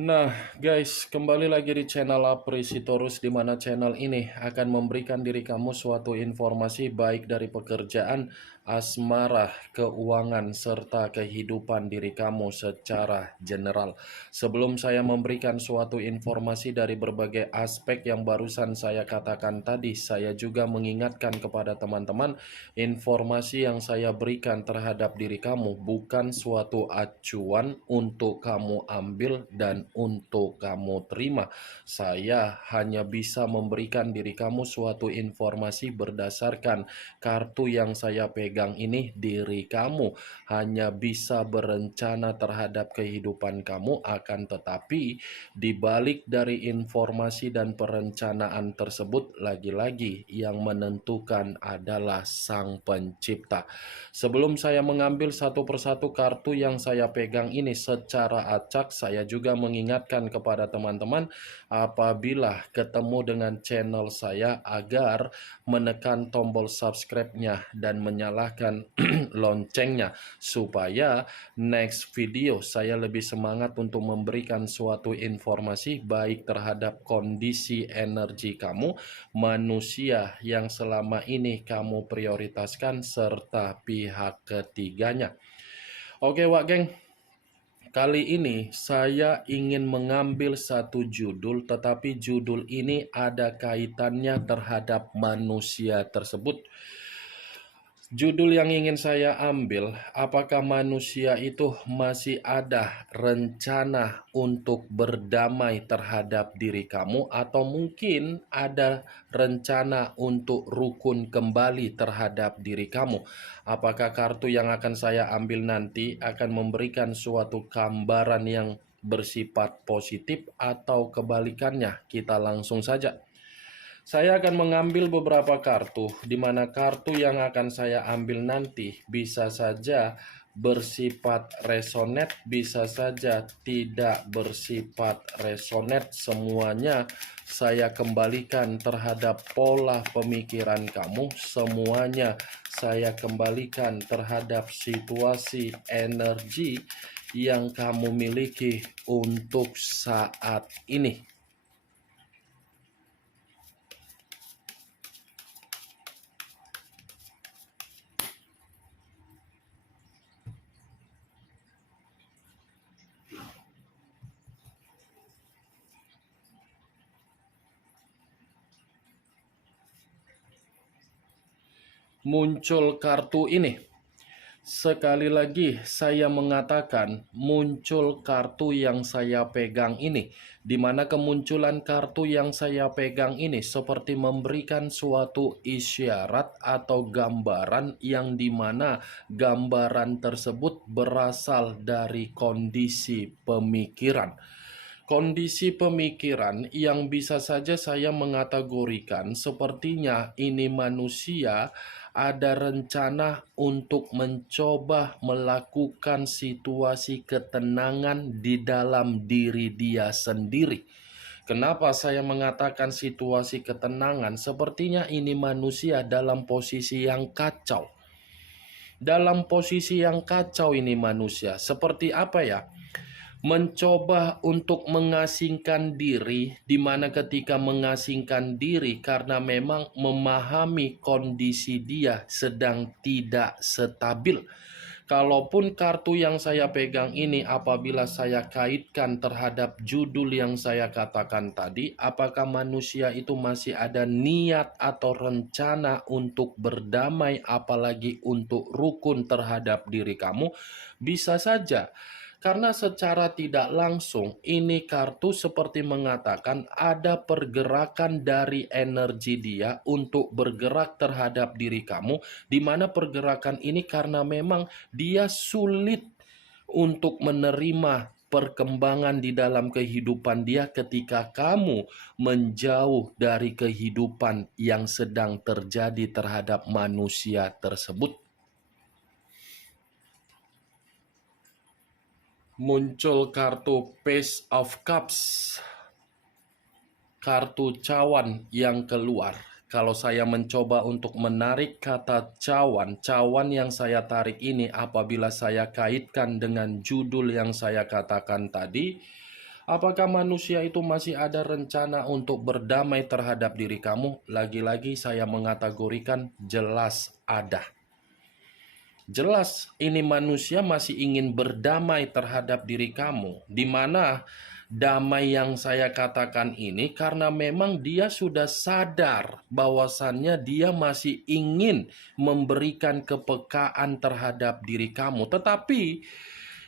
Nah, guys, kembali lagi di channel Aprisitorus, di mana channel ini akan memberikan diri kamu suatu informasi baik dari pekerjaan, asmara, keuangan, serta kehidupan diri kamu secara general. Sebelum saya memberikan suatu informasi dari berbagai aspek yang barusan saya katakan tadi, saya juga mengingatkan kepada teman-teman, informasi yang saya berikan terhadap diri kamu bukan suatu acuan untuk kamu ambil dan untuk kamu terima. Saya hanya bisa memberikan diri kamu suatu informasi berdasarkan kartu yang saya pegang ini. Diri kamu hanya bisa berencana terhadap kehidupan kamu, akan tetapi di balik dari informasi dan perencanaan tersebut, lagi-lagi yang menentukan adalah Sang Pencipta. Sebelum saya mengambil satu persatu kartu yang saya pegang ini secara acak, saya juga mengingatkan kepada teman-teman apabila ketemu dengan channel saya agar menekan tombol subscribe-nya dan menyalakan loncengnya supaya next video saya lebih semangat untuk memberikan suatu informasi baik terhadap kondisi energi kamu, manusia yang selama ini kamu prioritaskan, serta pihak ketiganya. Oke Wak Geng, kali ini saya ingin mengambil satu judul, tetapi judul ini ada kaitannya terhadap manusia tersebut. Judul yang ingin saya ambil, apakah manusia itu masih ada rencana untuk berdamai terhadap diri kamu, atau mungkin ada rencana untuk rukun kembali terhadap diri kamu? Apakah kartu yang akan saya ambil nanti akan memberikan suatu gambaran yang bersifat positif atau kebalikannya? Kita langsung saja. Saya akan mengambil beberapa kartu, di mana kartu yang akan saya ambil nanti bisa saja bersifat resonate, bisa saja tidak bersifat resonate. Semuanya saya kembalikan terhadap pola pemikiran kamu, semuanya saya kembalikan terhadap situasi energi yang kamu miliki untuk saat ini. Muncul kartu ini. Sekali lagi saya mengatakan muncul kartu yang saya pegang ini, di mana kemunculan kartu yang saya pegang ini seperti memberikan suatu isyarat atau gambaran yang dimana gambaran tersebut berasal dari kondisi pemikiran. Kondisi pemikiran yang bisa saja saya mengategorikan sepertinya ini manusia ada rencana untuk mencoba melakukan situasi ketenangan di dalam diri dia sendiri. Kenapa saya mengatakan situasi ketenangan? Sepertinya ini manusia dalam posisi yang kacau. Dalam posisi yang kacau ini manusia. Seperti apa ya? Mencoba untuk mengasingkan diri, di mana ketika mengasingkan diri karena memang memahami kondisi dia sedang tidak stabil. Kalaupun kartu yang saya pegang ini apabila saya kaitkan terhadap judul yang saya katakan tadi, apakah manusia itu masih ada niat atau rencana untuk berdamai, apalagi untuk rukun terhadap diri kamu? Bisa saja. Karena secara tidak langsung ini kartu seperti mengatakan ada pergerakan dari energi dia untuk bergerak terhadap diri kamu, di mana pergerakan ini karena memang dia sulit untuk menerima perkembangan di dalam kehidupan dia ketika kamu menjauh dari kehidupan yang sedang terjadi terhadap manusia tersebut. Muncul kartu Page of Cups, kartu cawan yang keluar. Kalau saya mencoba untuk menarik kata cawan, cawan yang saya tarik ini apabila saya kaitkan dengan judul yang saya katakan tadi, Apakah manusia itu masih ada rencana untuk berdamai terhadap diri kamu? Lagi-lagi saya mengategorikan jelas ada. Jelas ini manusia masih ingin berdamai terhadap diri kamu. Di mana damai yang saya katakan ini karena memang dia sudah sadar bahwasannya dia masih ingin memberikan kepekaan terhadap diri kamu. Tetapi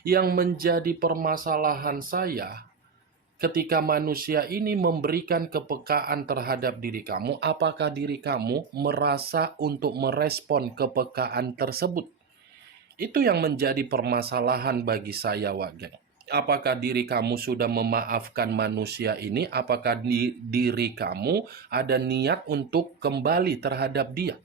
yang menjadi permasalahan saya, ketika manusia ini memberikan kepekaan terhadap diri kamu, apakah diri kamu merasa untuk merespon kepekaan tersebut? Itu yang menjadi permasalahan bagi saya, Wage. Apakah diri kamu sudah memaafkan manusia ini? Apakah di diri kamu ada niat untuk kembali terhadap dia?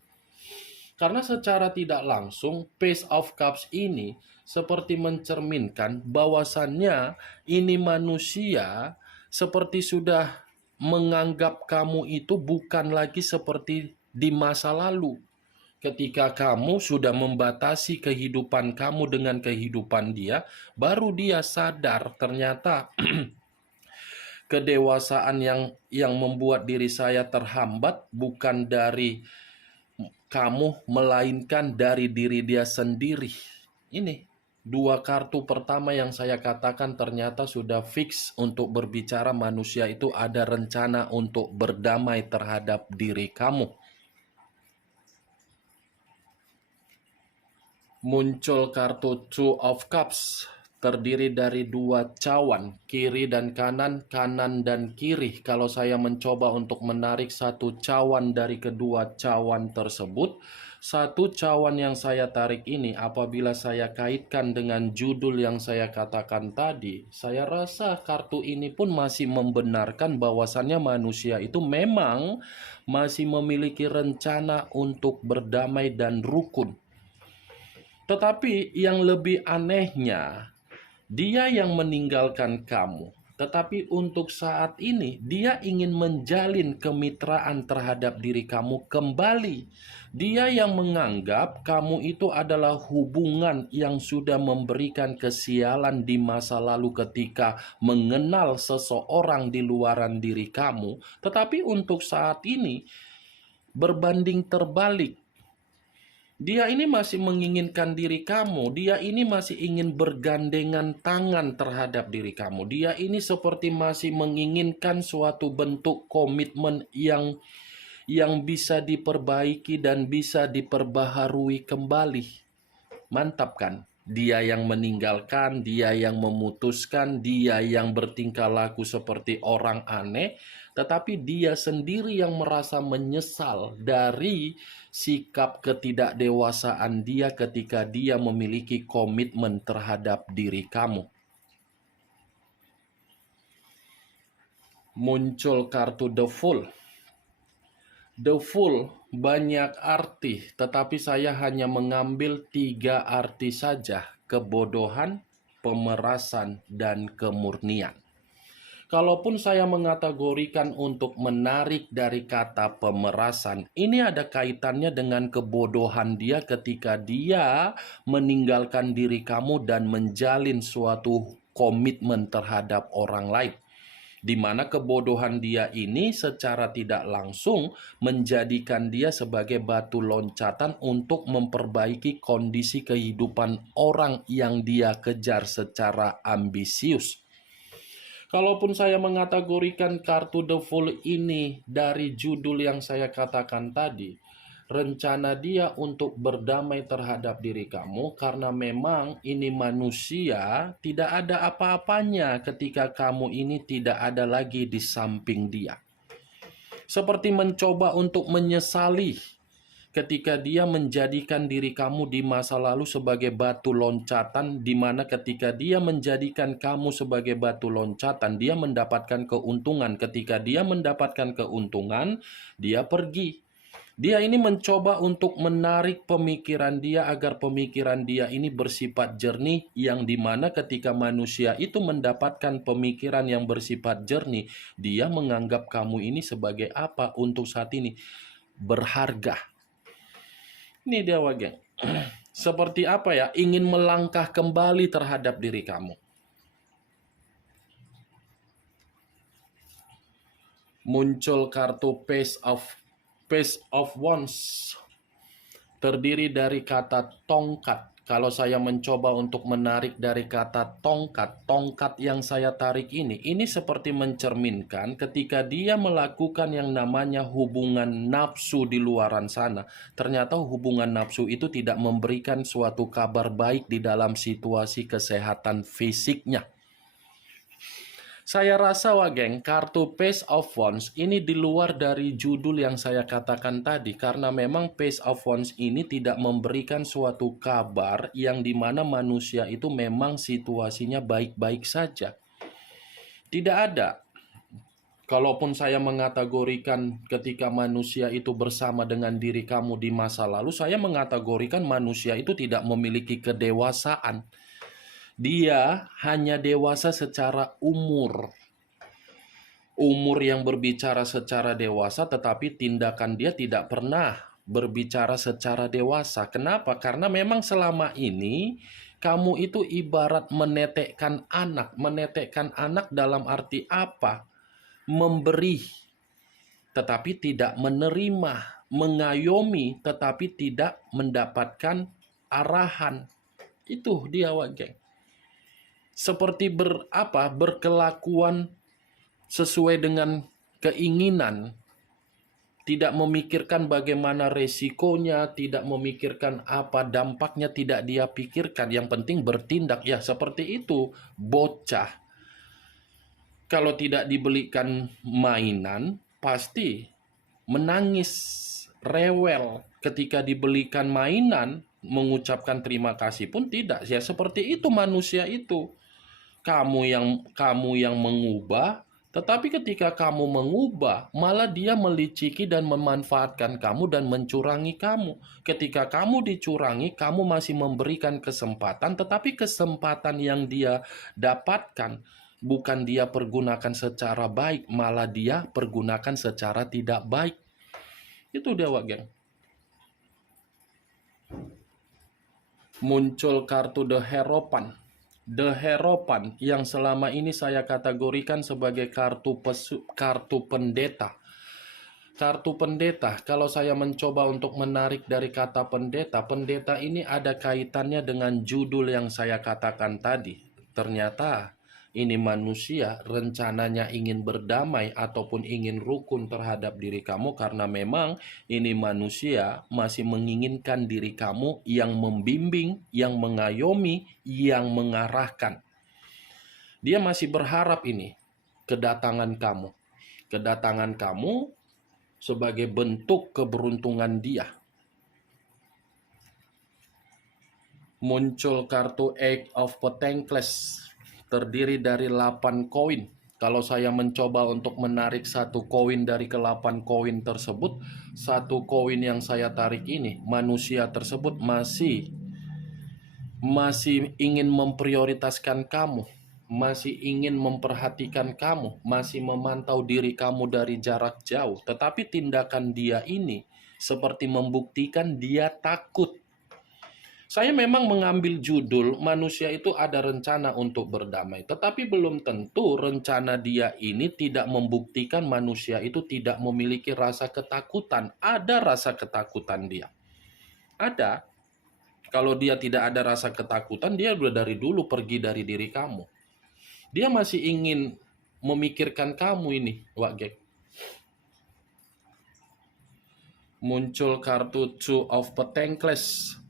Karena secara tidak langsung, Page of Cups ini seperti mencerminkan bahwasannya ini manusia seperti sudah menganggap kamu itu bukan lagi seperti di masa lalu. Ketika kamu sudah membatasi kehidupan kamu dengan kehidupan dia, baru dia sadar ternyata kedewasaan yang membuat diri saya terhambat bukan dari kamu, melainkan dari diri dia sendiri. Ini dua kartu pertama yang saya katakan ternyata sudah fix untuk berbicara manusia itu ada rencana untuk berdamai terhadap diri kamu. Muncul kartu Two of Cups, terdiri dari dua cawan, kiri dan kanan, kanan dan kiri. Kalau saya mencoba untuk menarik satu cawan dari kedua cawan tersebut, satu cawan yang saya tarik ini apabila saya kaitkan dengan judul yang saya katakan tadi, saya rasa kartu ini pun masih membenarkan bahwasannya manusia itu memang masih memiliki rencana untuk berdamai dan rukun. Tetapi yang lebih anehnya, dia yang meninggalkan kamu. Tetapi untuk saat ini, dia ingin menjalin kemitraan terhadap diri kamu kembali. Dia yang menganggap kamu itu adalah hubungan yang sudah memberikan kesialan di masa lalu ketika mengenal seseorang di luaran diri kamu. Tetapi untuk saat ini, berbanding terbalik. Dia ini masih menginginkan diri kamu. Dia ini masih ingin bergandengan tangan terhadap diri kamu. Dia ini seperti masih menginginkan suatu bentuk komitmen yang bisa diperbaiki dan bisa diperbaharui kembali. Mantap kan? Dia yang meninggalkan, dia yang memutuskan, dia yang bertingkah laku seperti orang aneh, tetapi dia sendiri yang merasa menyesal dari sikap ketidakdewasaan dia ketika dia memiliki komitmen terhadap diri kamu. Muncul kartu The Fool. The Fool banyak arti, tetapi saya hanya mengambil 3 arti saja: kebodohan, pemerasan, dan kemurnian. Kalaupun saya mengategorikan untuk menarik dari kata pemerasan, ini ada kaitannya dengan kebodohan dia ketika dia meninggalkan diri kamu dan menjalin suatu komitmen terhadap orang lain. Di mana kebodohan dia ini secara tidak langsung menjadikan dia sebagai batu loncatan untuk memperbaiki kondisi kehidupan orang yang dia kejar secara ambisius. Kalaupun saya mengategorikan kartu The Fool ini dari judul yang saya katakan tadi, rencana dia untuk berdamai terhadap diri kamu karena memang ini manusia, tidak ada apa-apanya ketika kamu ini tidak ada lagi di samping dia. Seperti mencoba untuk menyesali ketika dia menjadikan diri kamu di masa lalu sebagai batu loncatan, di mana ketika dia menjadikan kamu sebagai batu loncatan, dia mendapatkan keuntungan. Ketika dia mendapatkan keuntungan, dia pergi. Dia ini mencoba untuk menarik pemikiran dia agar pemikiran dia ini bersifat jernih, yang dimana ketika manusia itu mendapatkan pemikiran yang bersifat jernih, dia menganggap kamu ini sebagai apa untuk saat ini? Berharga. Ini dia, Wage. Seperti apa ya? Ingin melangkah kembali terhadap diri kamu. Muncul kartu Page of Wands, terdiri dari kata tongkat. Kalau saya mencoba untuk menarik dari kata tongkat yang saya tarik ini seperti mencerminkan ketika dia melakukan yang namanya hubungan nafsu di luaran sana. Ternyata hubungan nafsu itu tidak memberikan suatu kabar baik di dalam situasi kesehatan fisiknya. Saya rasa Wageng, kartu Page of Wands ini di luar dari judul yang saya katakan tadi. Karena memang Page of Wands ini tidak memberikan suatu kabar yang dimana manusia itu memang situasinya baik-baik saja. Tidak ada. Kalaupun saya mengategorikan ketika manusia itu bersama dengan diri kamu di masa lalu, saya mengategorikan manusia itu tidak memiliki kedewasaan. Dia hanya dewasa secara umur. Umur yang berbicara secara dewasa, tetapi tindakan dia tidak pernah berbicara secara dewasa. Kenapa? Karena memang selama ini kamu itu ibarat menetekkan anak. Menetekkan anak dalam arti apa? Memberi, tetapi tidak menerima. Mengayomi, tetapi tidak mendapatkan arahan. Itu dia Wageng. Seperti berkelakuan sesuai dengan keinginan, tidak memikirkan bagaimana resikonya, tidak memikirkan apa dampaknya, tidak dia pikirkan. Yang penting bertindak. Ya seperti itu bocah. Kalau tidak dibelikan mainan, pasti menangis, rewel. Ketika dibelikan mainan, mengucapkan terima kasih pun tidak. Ya seperti itu manusia itu. Kamu yang mengubah, tetapi ketika kamu mengubah, malah dia meliciki dan memanfaatkan kamu dan mencurangi kamu. Ketika kamu dicurangi, kamu masih memberikan kesempatan, tetapi kesempatan yang dia dapatkan bukan dia pergunakan secara baik, malah dia pergunakan secara tidak baik. Itu dia Wageng. Muncul kartu The Hierophant. The Hierophant yang selama ini saya kategorikan sebagai kartu pendeta. Kartu pendeta, kalau saya mencoba untuk menarik dari kata pendeta, pendeta ini ada kaitannya dengan judul yang saya katakan tadi. Ternyata ini manusia rencananya ingin berdamai ataupun ingin rukun terhadap diri kamu karena memang ini manusia masih menginginkan diri kamu yang membimbing, yang mengayomi, yang mengarahkan. Dia masih berharap ini kedatangan kamu. Kedatangan kamu sebagai bentuk keberuntungan dia. Muncul kartu Eight of Pentacles, terdiri dari 8 koin. Kalau saya mencoba untuk menarik satu koin dari ke-8 koin tersebut, satu koin yang saya tarik ini, manusia tersebut masih ingin memprioritaskan kamu, masih ingin memperhatikan kamu, masih memantau diri kamu dari jarak jauh. Tetapi tindakan dia ini seperti membuktikan dia takut. Saya memang mengambil judul manusia itu ada rencana untuk berdamai, tetapi belum tentu rencana dia ini tidak membuktikan manusia itu tidak memiliki rasa ketakutan. Ada rasa ketakutan dia. Ada. Kalau dia tidak ada rasa ketakutan, dia sudah dari dulu pergi dari diri kamu. Dia masih ingin memikirkan kamu ini, Wageng. Muncul kartu Two of Pentacles,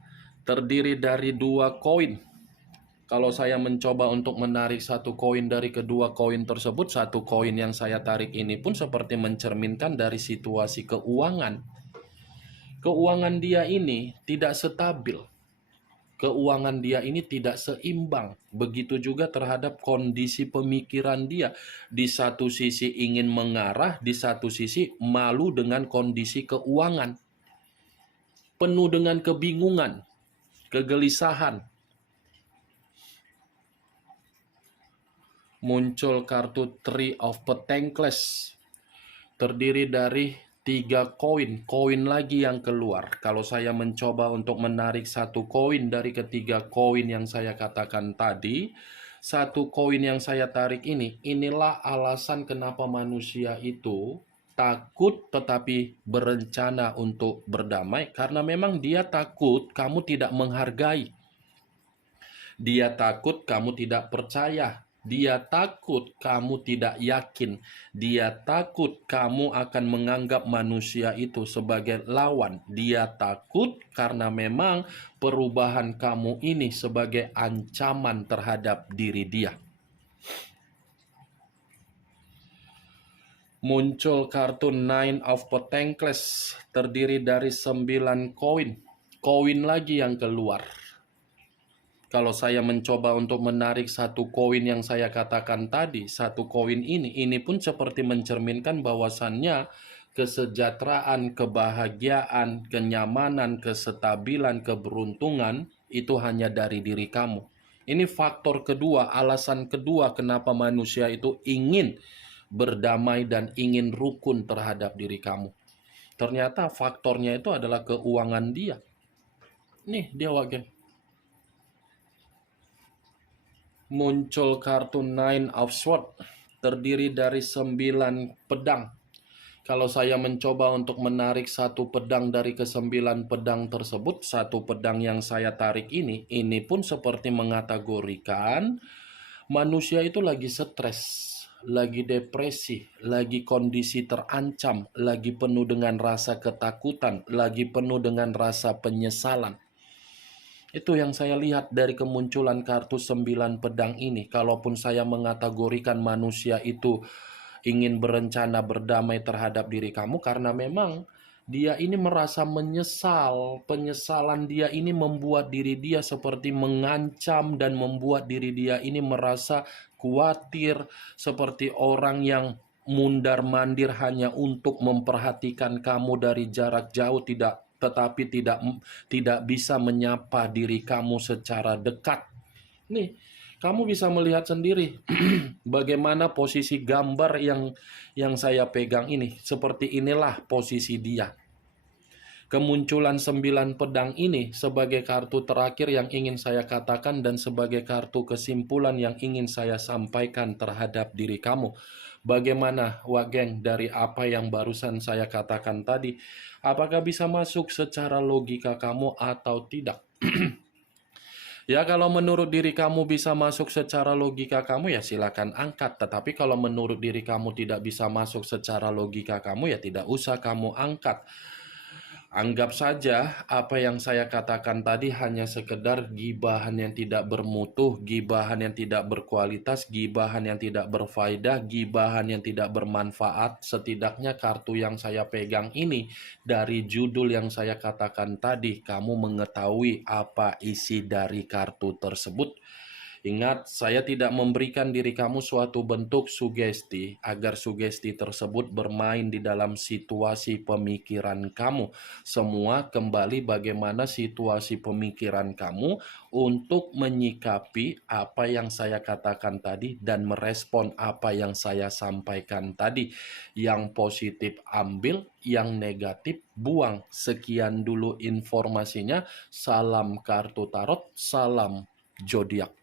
terdiri dari 2 koin. Kalau saya mencoba untuk menarik satu koin dari kedua koin tersebut, satu koin yang saya tarik ini pun seperti mencerminkan dari situasi keuangan. Keuangan dia ini tidak stabil. Keuangan dia ini tidak seimbang. Begitu juga terhadap kondisi pemikiran dia. Di satu sisi ingin mengarah, di satu sisi malu dengan kondisi keuangan. Penuh dengan kebingungan, kegelisahan. Muncul kartu Three of Pentacles, terdiri dari 3 koin. Koin lagi yang keluar. Kalau saya mencoba untuk menarik satu koin dari ketiga koin yang saya katakan tadi, satu koin yang saya tarik ini, inilah alasan kenapa manusia itu takut tetapi berencana untuk berdamai karena memang dia takut kamu tidak menghargai. Dia takut kamu tidak percaya. Dia takut kamu tidak yakin. Dia takut kamu akan menganggap manusia itu sebagai lawan. Dia takut karena memang perubahan kamu ini sebagai ancaman terhadap diri dia. Muncul kartu Nine of Pentacles terdiri dari 9 koin. Koin lagi yang keluar. Kalau saya mencoba untuk menarik satu koin yang saya katakan tadi, satu koin ini pun seperti mencerminkan bahwasannya kesejahteraan, kebahagiaan, kenyamanan, kestabilan, keberuntungan itu hanya dari diri kamu. Ini faktor kedua, alasan kedua kenapa manusia itu ingin berdamai dan ingin rukun terhadap diri kamu. Ternyata faktornya itu adalah keuangan dia. Nih dia wagen. Muncul kartu Nine of Swords terdiri dari 9 pedang. Kalau saya mencoba untuk menarik satu pedang dari ke-9 pedang tersebut, satu pedang yang saya tarik ini pun seperti mengategorikan manusia itu lagi stres, lagi depresi, lagi kondisi terancam, lagi penuh dengan rasa ketakutan, lagi penuh dengan rasa penyesalan. Itu yang saya lihat dari kemunculan kartu 9 pedang ini. Kalaupun saya mengategorikan manusia itu ingin berencana berdamai terhadap diri kamu karena memang dia ini merasa menyesal. Penyesalan dia ini membuat diri dia seperti mengancam dan membuat diri dia ini merasa khawatir seperti orang yang mundar-mandir hanya untuk memperhatikan kamu dari jarak jauh, tetapi tidak bisa menyapa diri kamu secara dekat. Nih, kamu bisa melihat sendiri bagaimana posisi gambar yang saya pegang ini. Seperti inilah posisi dia. Kemunculan 9 pedang ini sebagai kartu terakhir yang ingin saya katakan dan sebagai kartu kesimpulan yang ingin saya sampaikan terhadap diri kamu. Bagaimana Wageng dari apa yang barusan saya katakan tadi? Apakah bisa masuk secara logika kamu atau tidak? Ya, kalau menurut diri kamu bisa masuk secara logika kamu, ya silakan angkat. Tetapi kalau menurut diri kamu tidak bisa masuk secara logika kamu, ya tidak usah kamu angkat. Anggap saja apa yang saya katakan tadi hanya sekedar gibahan yang tidak bermutu, gibahan yang tidak berkualitas, gibahan yang tidak berfaedah, gibahan yang tidak bermanfaat. Setidaknya kartu yang saya pegang ini dari judul yang saya katakan tadi, kamu mengetahui apa isi dari kartu tersebut. Ingat, saya tidak memberikan diri kamu suatu bentuk sugesti agar sugesti tersebut bermain di dalam situasi pemikiran kamu. Semua kembali bagaimana situasi pemikiran kamu untuk menyikapi apa yang saya katakan tadi dan merespon apa yang saya sampaikan tadi. Yang positif ambil, yang negatif buang. Sekian dulu informasinya. Salam kartu tarot, salam zodiak.